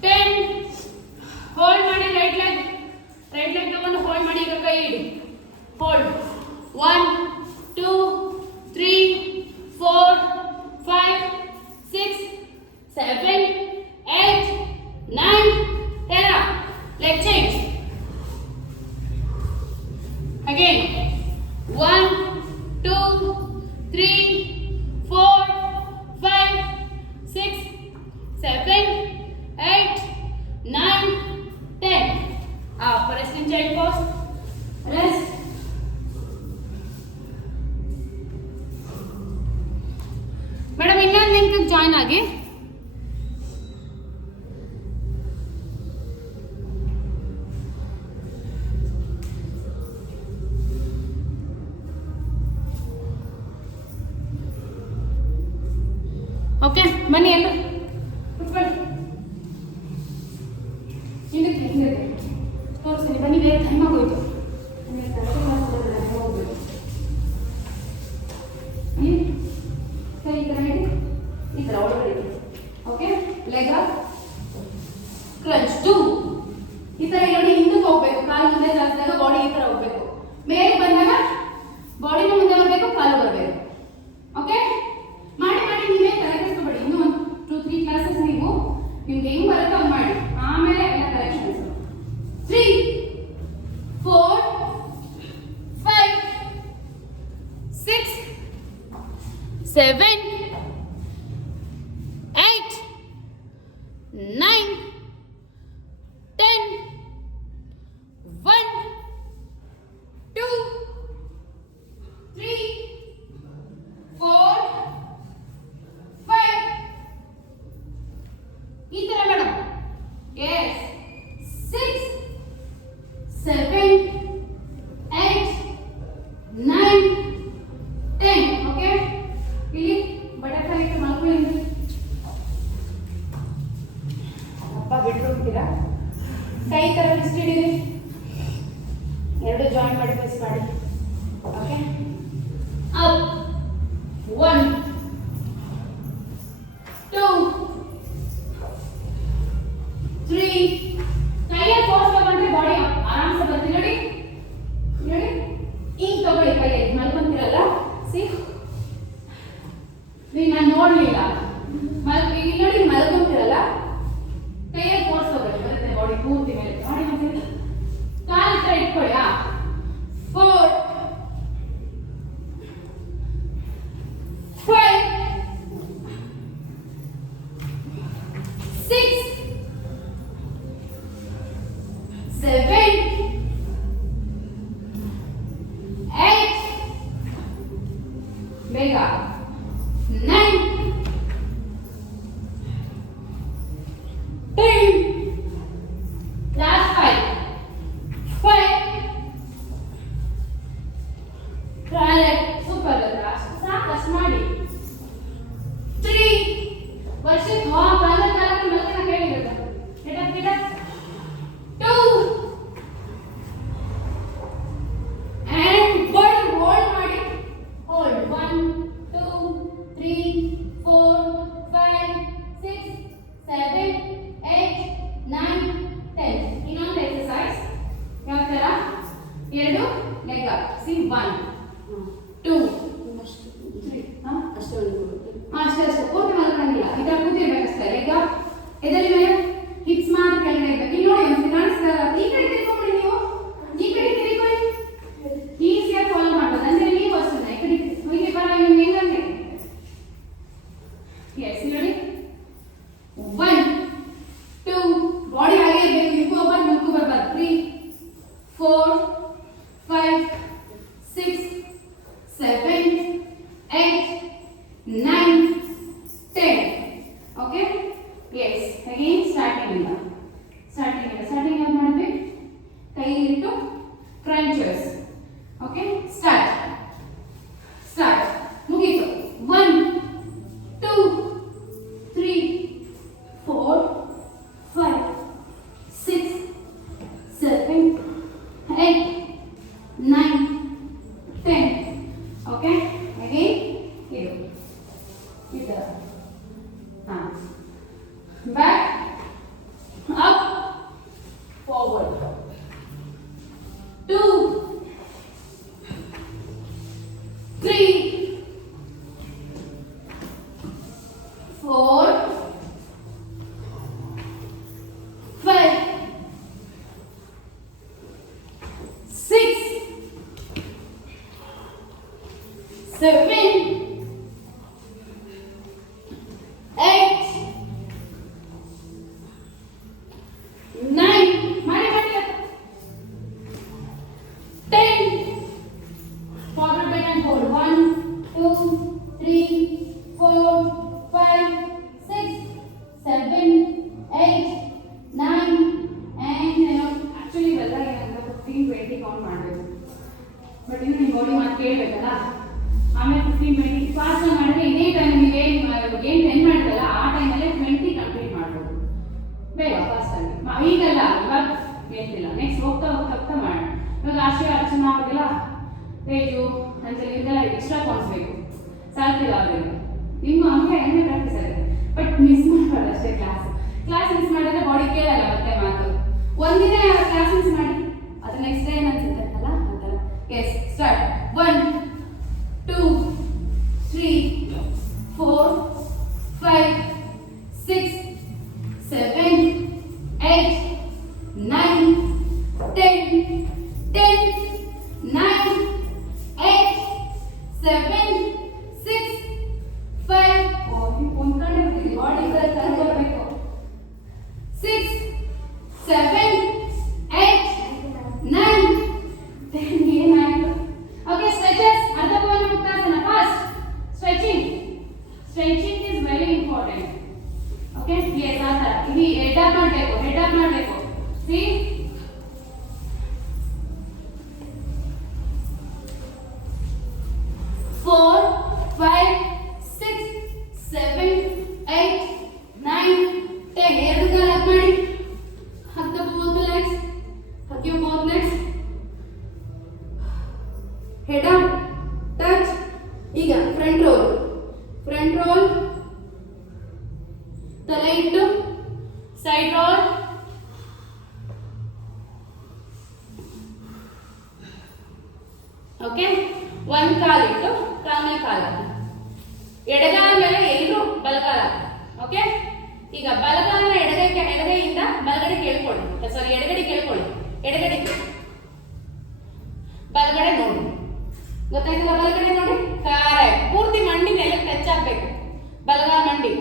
10 ಹೋಲ್ಡ್ ಮಾಡಿ. ರೈಟ್ ಲೆಗ್ ತಗೊಂಡು ಹೋಲ್ಡ್ ಮಾಡಿ. ಈಗ ಕೈ ಇಡಿ, hold. 1 2 3 4 5 6 7 8 9 10. Leg change. Again 1 2 3 4 5 6 7 8 9 10. Up, resting chain pose. Rest. Madam ಇನ್ನೊಂದು ಲಿಂಕ್ ಜಾಯ್ನ್ ಆಗಿ. ಓಕೆ, ಬನ್ನಿ ಎಲ್ಲ ಕುತ್ಕೊಳ್ಳಿ. ಹಿಂದಕ್ಕೆ ತೋರಿಸ್ತೀನಿ, ಬನ್ನಿ. ಬೇರೆ ಟೈಮ್ ಆಗೋಯ್ತು. ಹೋಗ್ಬೇಕು. ಕೈ ಈ ಥರ ಹೇಳಿ, ಈ ಥರ ಒಳಗಡೆ. Okay, leg up, crunch. 2 ಈ ಥರ ನೋಡಿ, ಹಿಂದಕ್ಕೆ ಹೋಗ್ಬೇಕು. ಕಾಲು ಮುಂದೆ ಜಾಸ್ತಿಯಾಗ ಬಾಡಿ ಈ ಥರ ಹೋಗ್ಬೇಕು. ಮೇಲೆ ಬಂದಾಗ ಬಾಡಿನೂ ಮುಂದೆ ಬರಬೇಕು, ಕಾಲು ಬರಬೇಕು. ಓಕೆ, ಮಾಡಿ ಮಾಡಿ. ನೀವೇ ತಲೆಕೆಡಿಸ್ಕೊಬೇಡಿ. ಇನ್ನೂ 1 2 3 ಕ್ಲಾಸಸ್ ನೀವು ನಿಮ್ಗೆ ಹೆಂಗ್ ಬರುತ್ತೋ ಹಂಗೆ ಮಾಡಿ, ಆಮೇಲೆ ಎಲ್ಲ ಕರೆಕ್ಷನ್ಸ್. 3 4 5 6 7 8 9 10 1 2 3 4 5. ಈ ತರ ಮೇಡಮ್. ಎಸ್ 6 7 8 9 10. ಓಕೆ, ಇಲ್ಲಿ ಬಟರ್ಫ್ಲೈ ಮಲ್ಕೊಳ್ಳಿ. ಅಪ್ಪ ಬಿಟ್ಟು ಹೋಗ್ತೀರಾ? ಕೈ ತರ ರಿಸ್ಟ್ ಹಿಡೀರಿ, ಎರಡು ಜಾಯಿನ್ ಮಾಡಿ ಪ್ರೆಸ್ ಮಾಡಿ. Okay, up 1 2 3. ಕೈಯ ಫೋರ್ಸ್ ತಗೊಂಡ್ರೆ ಬಾಡಿ ಆರಾಮ್ಸೆ ಬರ್ತೀವಿ. ನೋಡಿ ನೋಡಿ, ಹಿಂಗ್ ತಗೊಳ್ಳಿ ಕೈಯಲ್ಲಿ. ಮಲ್ಕೊಂತೀರಲ್ಲ, ಸಿ ನಾನು ನೋಡ್ಲಿಲ್ಲ. ಇಲ್ಲಿ ನೋಡಿ, ಮಲ್ಕೊಂತೀರಲ್ಲ, ಕೈಯಲ್ಲಿ ಫೋರ್ಸ್ ತಗೊಳ್ಳಿ, ಬರುತ್ತೆ ಬಾಡಿ ಪೂರ್ತಿ ಮೇಲೆ. ಮಾಡಿ ಮತ್ತೆ ಕಾಲು ಈ ಥರ ಇಟ್ಕೊಳ್ಳಿ. 4 ಬೇಗ 9 10 ಲಾಸ್ಟ್ 5 ಕರೆಕ್ಟ್ ಸೂಪರ್ ಸಾಕಷ್ಟು ಮಾಡಿ 3 ವರ್ಷಕ್ಕೆ ಕಾಲ ಮತ್ತೆ ನಾ ಹೇಳಿರೋದು ಗಿಡ 2 and hold ಮಾಡಿ hold 1 2 3 4 5 6 7 8 9 10 ಇನ್ನೊಂದು ಎಕ್ಸರ್ಸೈಸ್ ಯಾವ ತರ ಎರಡು ಲೆಗ್ ಸಿ 1 2 3 ಅಷ್ಟೇ ಪೂರ್ತಿ ಮಾಡ್ಕೊಂಡಿಲ್ಲ ಇದರ ಕೂತಿರ್ಬೇಕಷ್ಟೇ ಲೆಗ್ ಎದರಿ ಮೇಲೆ ಹಿಪ್ಸ್ ಮಾತ್ರ ಕೆಳಗಡೆ ಇರ್ಬೇಕು ಇಲ್ಲಿ ನೋಡಿ ಒಂದು ಕಾಣಿಸ್ತಾ ಈ ಕಡೆ ತಿರ್ಕೊಂಡ್ಬಿಡಿ ನೀವು ಈ ಕಡೆ ತಿರ್ಕೊಳ್ಳಿ ಈಸಿಯಾಗಿ ಫಾಲೋ ಮಾಡ್ಬೋದು ಅಂದ್ರೆ ನೀವು ಅಷ್ಟೇ ಈ ಕಡೆ ಹೀಗೆ ಬರ ನಿಮ್ಗೆ ಹೆಂಗಂದ್ರೆ ಎಸ್ ನೋಡಿ 1 2 ಬಾಡಿ ಹಾಗೆ ಇರಬೇಕು ಇಕ್ಕು ಬರ್ಬಾರ್ದು 3 4 5 6 7 8 9 10 okay yes again starting ಯಾರು ಮಾಡ್ಬೇಕು ಕೈ ಇಟ್ಟು ಕ್ರಂಚರ್ಸ್ okay start ಮುಗೀತು 1 2 3 4 5 6 7 8 9 10 okay again ಇದು ಈ ತರ back up forward 2 3 4 5 6 7 8 9 ಮಾಡಿ 10 forward bend and hold 1 2 3 4 5 6 7 8 9 and actually ಇವೆಲ್ಲ ಏನಂದ್ರೆ 15 20 ಕೌಂಟ್ ಮಾಡಬೇಕು ಬಟ್ ಇನ್ನು ನಿಮ್ಮ ಬಾಡಿ ಮಾತು ಕೇಳಬೇಕಲ್ಲ ಆಮೇಲೆ 15 20 ಫಾಸ್ಟ್ ಮಾಡಿದ್ರೆ ಇದೇ ಟೈಮ್ ನೀವು ಏನು 10 ಮಾಡಿದಲ್ಲ ಆ ಟೈಮಲ್ಲೇ 20 ಕಂಪ್ಲೀಟ್ ಮಾಡ್ಬೋದು ಬೇಗ ಫಾಸ್ಟ್ ಆಗಿ ಈಗಲ್ಲ ಇವಾಗ ಹೇಳ್ತಿಲ್ಲ ನೆಕ್ಸ್ಟ್ ಹೋಗ್ತಾ ಮಾಡೋಣ ಇವಾಗ ಆಶ್ರಯ ಅರ್ಚನಾ ಅವ್ರಿಗೆಲ್ಲ ತೇಜು ಅಂಜಲಿ ಇದೆಲ್ಲ ಎಕ್ಸ್ಟ್ರಾ ಕಾಣಿಸ್ಬೇಕು ಸಾಲ್ತಿಲ್ಲ ಅವರಿಗೆ ನಿಮ್ಮ ಹಂಗೆ ಪ್ರಾಕ್ಟೀಸ್ ಆಗುತ್ತೆ ಬಟ್ ಮಿಸ್ ಮಾಡಬಾರ್ದು ಅಷ್ಟೇ ಕ್ಲಾಸ್ ಮಿಸ್ ಮಾಡಿದ್ರೆ ಬಾಡಿ ಕೇಳಲ್ಲ ಮತ್ತೆ ಮಾತು ಒಂದಿನ ಕ್ಲಾಸ್ ಮಿಸ್ ಮಾಡಿ ಅದು ನೆಕ್ಸ್ಟ್ ಡೇ ಏನು ಅನ್ಸುತ್ತೆ ಅಲ್ಲ ಅಂತಲ್ಲ ಎಸ್ ಸ್ಟಾರ್ಟ್ 1 2 3 4 5 6 7 8 9 10 9 8 7 6 5 ಒಂದು ಕಡೆ ಬಾಡಿ ಬರಬೇಕು 6 7 8 9 10 ಏನಾಯ್ತು okay stretches ardhapavana muktasana fast stretching is very important okay yes ಆ ತರ ಇಲ್ಲಿ ಹೆಡ್ ಅಪ್ ಮಾಡಬೇಕು ಸಿ 4 5 6 7 8 9 10 ಎರಡು ಕಾಲ ಅಪ್ ಮಾಡಿ hug your both legs head up touch ಈಗ ಫ್ರಂಟ್ ರೋಲ್ ತಲೆ ಇಟ್ಟು ಸೈಡ್ ರೋಲ್ ಓಕೆ ಒಂದು ಕಾಲು ಇಟ್ಟು ಕಾಲ ಮೇಲೆ ಕಾಲ ಎಡಗಾಲ ಮೇಲೆ ಎಲ್ಲರೂ ಬಲಗಾಲ ಓಕೆ ಈಗ ಬಲಗಾಲನ ಎಡಗೈಯಿಂದ ಬಲಗಡೆ ಕೇಳ್ಕೊಳ್ಳಿ ಸಾರಿ ಎಡಗಡೆ ಕೇಳ್ಕೊಳ್ಳಿ ಎಡಗಡೆ ಬಲಗಡೆ ನೋಡಿ ಗೊತ್ತಾಯ್ತಲ್ಲ ಬಲಗಡೆ ನೋಡಿ ಕರೆಕ್ಟ್ ಪೂರ್ತಿ ಮಂಡಿ ನೆಲಕ್ಕೆ ಟಚ್ ಆಗಬೇಕು ಬಲಗಾಲ ಮಂಡಿ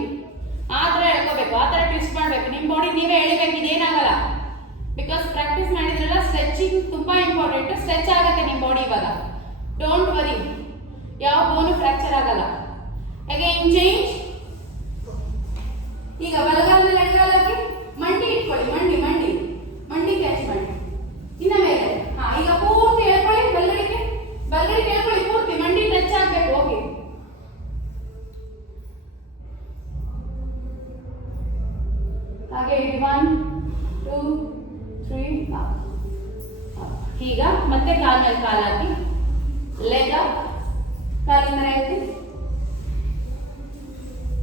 ಆ ಥರ ಎಳ್ಕೋಬೇಕು ಆ ಥರ ಟ್ವಿಸ್ಟ್ ಮಾಡಬೇಕು ನಿಮ್ಮ ಬಾಡಿ ನೀವೇ ಎಳಿಬೇಕು ಇದೇನಾಗಲ್ಲ ಬಿಕಾಸ್ ಪ್ರಾಕ್ಟೀಸ್ ಮಾಡಿದ್ರಲ್ಲ ಸ್ಟ್ರೆಚಿಂಗ್ ತುಂಬ ಇಂಪಾರ್ಟೆಂಟ್ ಸ್ಟ್ರೆಚ್ ಆಗುತ್ತೆ ನಿಮ್ಮ ಬಾಡಿ ಇವಾಗ ಡೋಂಟ್ ವರಿ ಯಾವ ಬೋನು ಫ್ರಾಕ್ಚರ್ ಆಗಲ್ಲ. Again change. ಈಗ ಬಲಗಾಲದಲ್ಲಿ ಎಡಗಾಲಕ್ಕೆ ಮಂಡಿ ಇಟ್ಕೊಳ್ಳಿ, ಮಂಡಿ ಕ್ಯಾಚ್ ಮಾಡಿ. ಇನ್ನ ಮೇಲೆ ಈಗ ಪೂರ್ತಿ ಹೇಳ್ಕೊಳ್ಳಿ, ಬಲಗಡೆಗೆ ಹೇಳ್ಕೊಳ್ಳಿ, ಪೂರ್ತಿ ಮಂಡಿ ಟಚ್ ಆಗ್ಬೇಕು. ಓಕೆ, ಹಾಗೆ 1 2 3 ಈಗ ಮತ್ತೆ ಕಾಲ್ ಮೇಲೆ ಕಾಲ್ ಹಾಕಿ, ಲೆಗ್ ಅಪ್, ಕಾಲಿಂದ ಎತ್ತಿ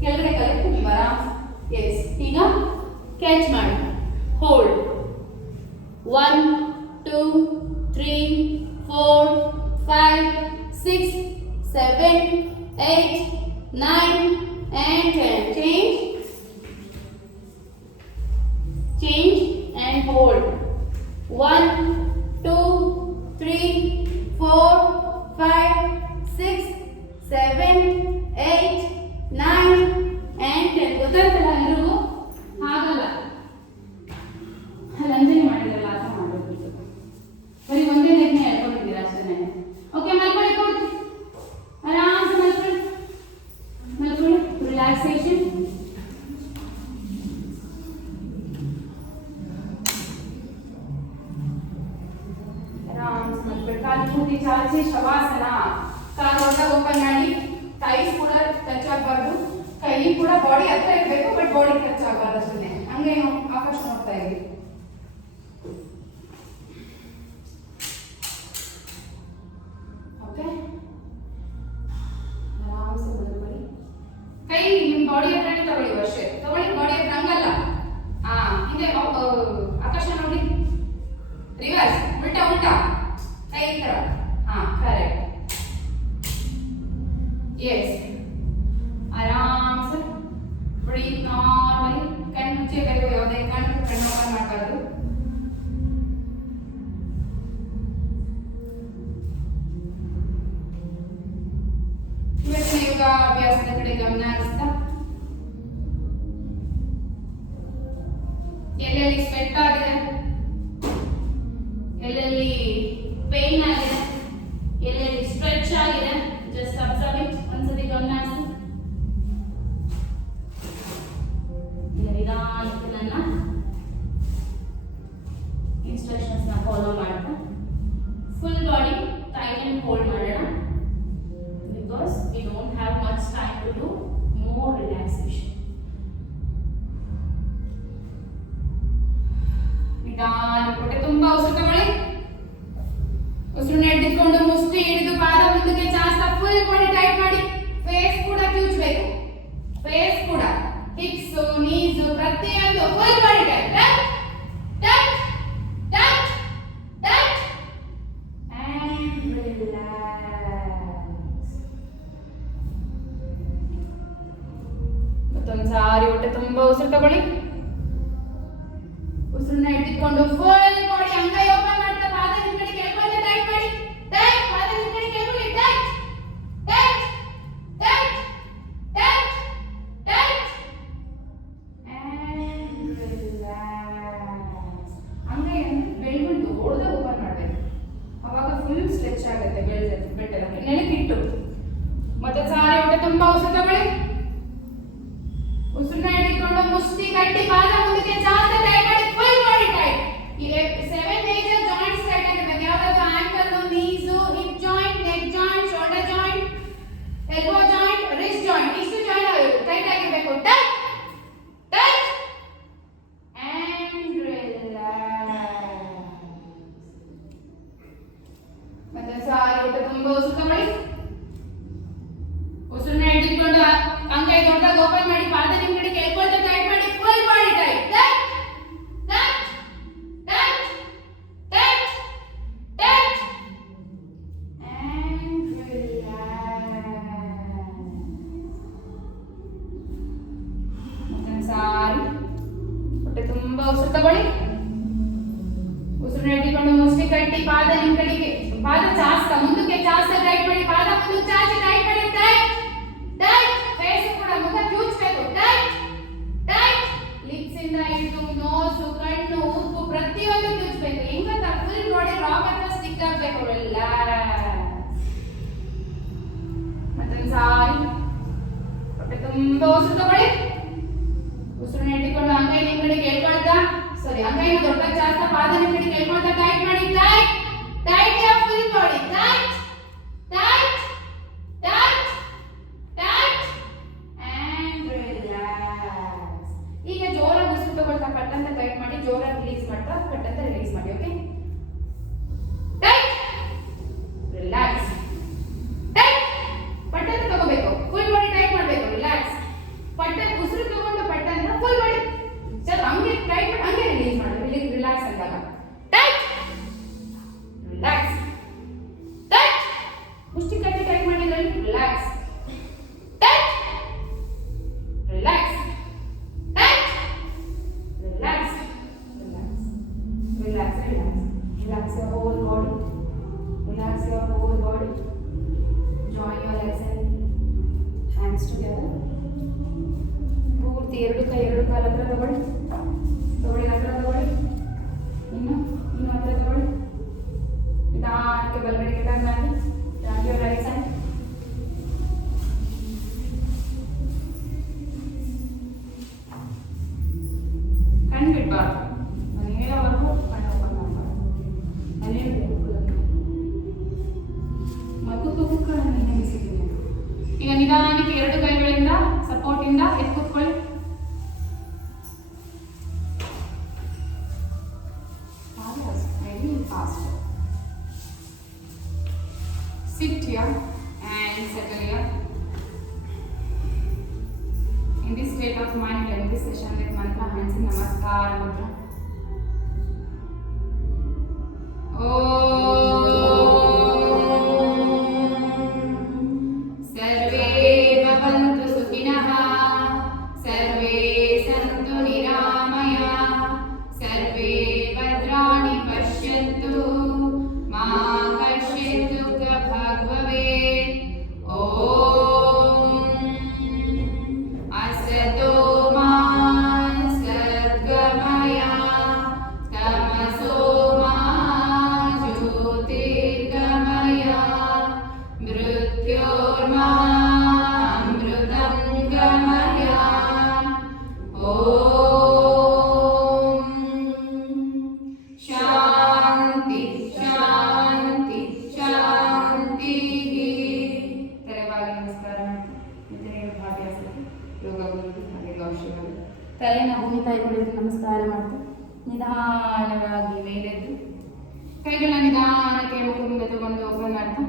ಕೆಳಗಡೆ ಕಲಿತು ಆರಾಮ್. ಎಸ್, ಈಗ ಕ್ಯಾಚ್ ಮಾಡಿ, hold 1 2 3 4 5 6 7 8 9 and 10. Change and hold 1 2 3 4 5 6 7 8 9 and 10. ಗೊತ್ತಾಯ್ತಲ್ಲ ಎಲ್ರಿಗೂ? ಹಾಗಲ್ಲ, ಲಂಜನೆ ಮಾಡಿದ್ರಲ್ಲ, ಅರ್ಥ ಮಾಡಬೇಕು. ಬರೀ ಒಂದೇ ಲೆಗ್ನ ಹೇಳ್ಕೊಂಡಿದ್ದೀರಾ ಅಷ್ಟೇ. ಓಕೆ, ಮಲ್ಕೊಳ್ಳಿ, ಆರಾಮ್ಸೆ ಮಲ್ಕೊಳ್ಳಿ. ರಿಲ್ಯಾಕ್ಸೇಷನ್. ಕಾಲು ಪೂರ್ತಿ ಚಾಚಿ ಶವಾಸನ. ಕಾಲು ಒಳಗೆ ಓಪನ್ ಮಾಡಿ, ಟೈಸ್ ಕೂಡ ಟಚ್ ಆಗಬಾರ್ದು, ಕೈ ಕೂಡ ಬಾಡಿ ಹತ್ರ ಇರಬೇಕು, ಬಟ್ ಬಾಡಿ ಟಚ್ ಆಗಬಾರ್ದು ಅಷ್ಟೇ. ಹಂಗೆ ಆಕಾಶ ನೋಡ್ತಾ ಇರಿ. ಓಕೆ, ಆರಾಮ್ಸೆ ಮಲ್ಕೊಳ್ಳಿ. ಕೈ ನಿಮ್ಮ ಬಾಡಿ ಹತ್ರನೇ ತಗೊಳ್ಳಿ, ಅಷ್ಟೇ ತಗೊಳ್ಳಿ, ಬಾಡಿ ಹತ್ರ ಹಂಗಲ್ಲ. ಹಿಂದೆ ಆಕಾಶ ನೋಡಿ, ರಿವರ್ಸ್, ಉಲ್ಟಾ ಕೈ ತರ. ಕರೆಕ್ಟ್. ಎಸ್, ಆರಾಮ್ಸೆ ಬ್ರೀತ್ ನಾರ್ಮಲಿ. ಕಣ್ಣು ಮುಚ್ಚಬೇಕು, ಯಾವುದೇ ಕಣ್ಣು ಓಪನ್ ಮಾಡಬಾರ್ದು. ಇವತ್ತಿನ ಯೋಗ ಅಭ್ಯಾಸದ ಕಡೆ ಗಮನ ಹರಿಸ್ತಾ, ಎಲ್ಲೆಲ್ಲಿ ಸ್ವೆಟ್ ಆಗಿದೆ, ಎಲ್ಲೆಲ್ಲಿ ಪೇನ್ ಆಗಿದೆ, ಎಲ್ಲೆಲ್ಲಿ ಸ್ಟ್ರೆಚ್ ಆಗಿದೆ, ಜಸ್ಟ್ ಅಬ್ಸರ್ವ್ ಇಟ್. ಒಂದ್ಸತಿ ಗಮನಿಸಿ. ನಿಧಾನಕ್ಕೆ ನನ್ನ ಇನ್ಸ್ಟ್ರಕ್ಷನ್ಸ್ ನ ಫಾಲೋ ಮಾಡ್ತಾ full body tight and hold ಮಾಡೋಣ. Because we don't have much time to do more relaxation. ನಿಧಾನಕ್ಕೆ ಹೊಟ್ಟೆ ತುಂಬಾ ಉಸಿರು ತಗೊಳ್ಳಿ. ಉಸಿರನ್ನ ಹಿಡಿದುಕೊಂಡು ಮುಷ್ಟಿ ಹಿಡಿದು ಪಾದ ಮುಂದಕ್ಕೆ ಚಾಚ್ತಾ ಫುಲ್ ಬಾಡಿ ಟೈಟ್ ಮಾಡಿ. ಫೇಸ್ ಕೂಡ ಕಿವುಚಬೇಕು, ಫೇಸ್ ಕೂಡ, ಹಿಪ್ಸ್, ನೀಸ್ ಪ್ರತಿಯೊಂದು full body tight tight tight tight tight and relax. ಮತ್ತೊಂದು ಸಾರಿ ಹೊಟ್ಟೆ ತುಂಬಾ ಉಸಿರು ತಗೊಳ್ಳಿ. ಉಸಿರನ್ನ ಹಿಡಿದುಕೊಂಡು ಫುಲ್ ಬಾಡಿ ಅಂಗೈ ಓಪನ್ ಮಾಡ್ತಾ ಪಾದ ಹಿಂದ್ಗಡೆ ಕೆಳಗಡೆ ಟೈಟ್ ಮಾಡಿ. ಟೈಟ್, ಪಾದ ಹಿಂದ್ಗಡೆ ಕೆಳಗಡೆ tight tight tight tight tight and relax. ಅಂಗೈಯನ್ನು ಬೆಳ್ಕೊಂಡು ದೊಡ್ಡದಾಗಿ ಓಪನ್ ಮಾಡಬೇಕು, ಅವಾಗ ಫುಲ್ ಸ್ಟ್ರೆಚ್ ಆಗುತ್ತೆ. ಬೆಟ್ಟದ ನೆಲಕ್ಕಿಟ್ಟು ಮತ್ತೊಂದು ಸಾರಿ ಹೊಟ್ಟೆ ತುಂಬಾ ಉಸಿರು ತಗೊಳ್ಳಿ. ಉಸಿರನ್ನ ಹಿಡಿದುಕೊಂಡು ಮುಷ್ಟಿ ಕಟ್ಟಿ ಪಾದ ಮುಂದಕ್ಕೆ ಚಾಚಿ ಟೈಟ್ ಮಾಡಿ ಫುಲ್ ಬಾಡಿ ಟೈಟ್. ಉಸಿರು ತಗೊಳ್ಳಿ. ಉಸಿರನ್ನ ಹಿಡಿಕೊಂಡು ಅಂಗೈ ನಿಮ್ಮ ಕಡೆ ಕೇಳ್ಕೊಳ್ತಾ, ಸಾರಿ ಅಂಗೈನ ದೊಡ್ಡ ಜಾಸ್ತಿ ಪಾದ ನಿಮ್ಮ ಕಡೆ ಕೇಳ್ಕೊಳ್ತಾ ಟೈಟ್ ಮಾಡಿ. Tight tight your full body. Tight tight tight tight and relax. ಈಗ ಜೋರಾಗಿ ಉಸಿರು ತಗೊಳ್ತಾ ಪಟ್ಟಂತ ಟೈಟ್ ಮಾಡಿ, ಜೋರಾಗಿ ರಿಲೀಸ್ ಮಾಡ್ತಾ ಪಟ್ಟಂತ ರಿಲೀಸ್ ಮಾಡಿ. Okay, tight relax. ಟೈಟ್ ಪಟ್ಟಂತ ತಗೋಬೇಕು, ಫುಲ್ ಬಾಡಿ ಟೈಟ್ ಮಾಡಬೇಕು. ರಿಲ್ಯಾಕ್ಸ್. ಪಟ್ಟ ಉಸಿರು ತಗೊಂಡು ಪಟ್ಟಂತ ಫುಲ್ ಬಾಡಿ ಸರ್ ಹಂಗೆ ಟೈಟ್ ಮಾಡಿ ಹಂಗೆ ರಿಲೀಸ್ ಮಾಡಿ. ರಿಲ್ಯಾಕ್ಸ್ ಅಂದಾಗ ಟೈಟ್ ರಿಲ್ಯಾಕ್ಸ್. ಟೈಟ್ ಮುಷ್ಟಿ ಕಟ್ಟಿ ಟೈಟ್ ಮಾಡಿದ್ರಲ್ಲಿ relax. Tight relax. Tight relax. Relax. Relax your whole body. Relax your whole body. Join your legs and hands together. ಪೂರ್ತಿ ಎರಡು ಕೈ ಎರಡು ಕಾಲ ಹತ್ರ ತಗೊಳ್ಳಿ. ಹತ್ರ ತಗೊಳ್ಳಿ. ಇನ್ನು ಹತ್ರ ತಗೊಳ್ಳಿ. ನಿಧಾನಕ್ಕೆ ಬಲಗಡೆಗೆ ಟರ್ನ್ ಆಗಿ. Turn your right side. ಕಣ್ಣು ಬಿಡಬಾರ್ದು. ನಾನು ಹೇಳೋವರೆಗೂ ಕಣ್ಣು ಓಪನ್ ಮಾಡಬಾರ್ದು. ಕುಕ್ಕುಗಳನ್ನು ನೆನೆಸಿದ್ದೀನಿ. ಈಗ ನಿಧಾನಕ್ಕೆ ಎರಡು ಕೈಗಳಿಂದ ಸಪೋರ್ಟ್ ಇಂದ ಎದ್ದು ಕೂತ್ಕೊಳ್ಳಿ. Very fast. Sit here and settle here. In this state of mind, in this session with mantra, hands in namaskar mudra. सर्वे भवन्तु सुखिनः, सर्वे सन्तु निरामयाः, सर्वे भद्राणि पश्यन्तु, मा कश्चित् दुःखभाग् भवेत्. ॐ असतो मा सद्गमय, तमसो मा ज्योतिर्गमय, मृत्योर्मा अमृतं गमय. ॐ शान्ति शान्ति शान्तिः. ತಲೆಬಾಗಿ ನಮಸ್ಕಾರ ಮಾಡಿ ಭಾಗ್ಯಾಸ ಯೋಗ ಗುರು ಹಾಗೆ ಗೌಶಿಗಳು ತಲೆನ ಭೂಮಿ ತಾಯಿಗಳಿಗೆ ನಮಸ್ಕಾರ ಮಾಡ್ತು. ನಿಧಾನವಾಗಿ ಮೇಲೆದ್ದು ಕೈಗಳನ್ನ ನಿಧಾನಕ್ಕೆ ಮುಖ ಮುಂದೆ ತಗೊಂಡು ಓಪನ್ ಮಾಡ್ತಾ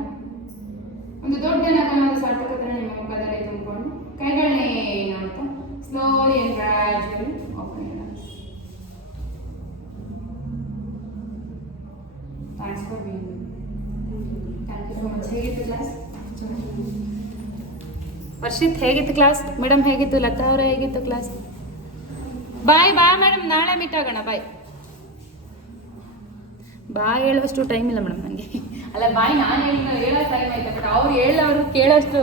ಒಂದು ದೊಡ್ಡ ನಗರದ ಸಾರ್ಥಕತೆ ನಿಮ್ಮ ಮುಖದಲ್ಲಿ ತುಂಬಿಕೊಂಡು ಕೈಗಳನ್ನೇ ನೋಡ್ತಾ ಸ್ಲೋಲಿ ಅಂಡ್ ಗ್ರಾಜುಯಲಿ ಓಪನ್ ಮಾಡೋಣ. Thanks for being. Thank you so much. ಹೇಗಿತ್ತು ಕ್ಲಾಸ್? ವರ್ಷಿತ್ ಹೇಗಿತ್ತು ಕ್ಲಾಸ್? ಮೇಡಮ್ ಹೇಗಿತ್ತು? ಲತಾ ಅವರೇ ಹೇಗಿತ್ತು ಕ್ಲಾಸ್? ಬಾಯ್ ಬಾಯ್ ಮೇಡಮ್, ನಾಳೆ ಮೀಟ್ ಆಗೋಣ. ಬಾಯ್ ಬಾಯ್ ಹೇಳುವಷ್ಟು ಟೈಮ್ ಇಲ್ಲ ಮೇಡಮ್ ನನಗೆ. ಅಲ್ಲ ಬಾಯ್ ನಾನು ಹೇಳೋ ಟೈಮ್ ಆಯ್ತು, ಬಟ್ ಅವ್ರು ಹೇಳೋರು ಕೇಳೋಷ್ಟು